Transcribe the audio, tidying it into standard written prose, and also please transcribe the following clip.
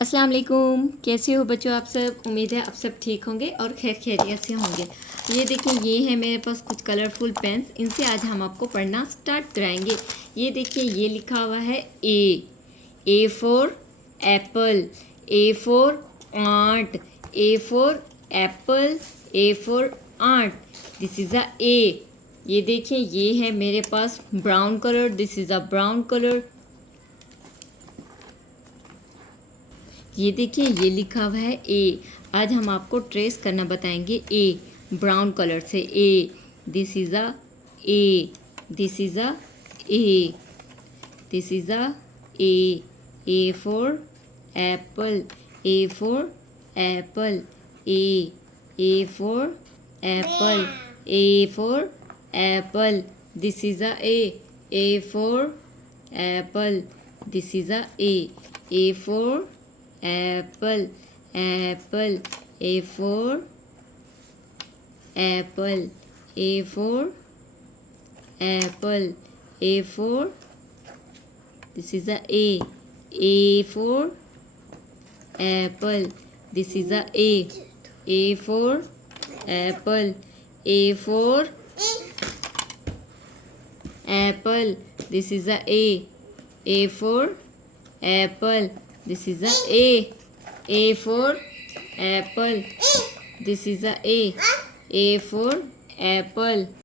अस्सलाम वालेकुम। कैसे हो बच्चों आप सब? उम्मीद है आप सब ठीक होंगे और खैर खैरियत से होंगे। ये देखिए, ये है मेरे पास कुछ कलरफुल पेन्स। इनसे आज हम आपको पढ़ना स्टार्ट कराएंगे। ये देखिए, ये लिखा हुआ है A for apple, A for ant, A for apple, A for ant. This is a A. ये देखिए, ये है मेरे पास brown colour, this is a brown colour. ये देखिए, ये लिखा हुआ है ए। आज हम आपको ट्रेस करना बताएंगे ए ब्राउन कलर से। A, this is a A, this is a A, this is a A for apple, A for apple, A for apple, A for apple, this is a A for apple, this is a A for apple, apple, a for apple, a for apple, a for, this is a for apple, this is a for apple, a for apple, this is a for apple, this is a for apple, this is a for apple.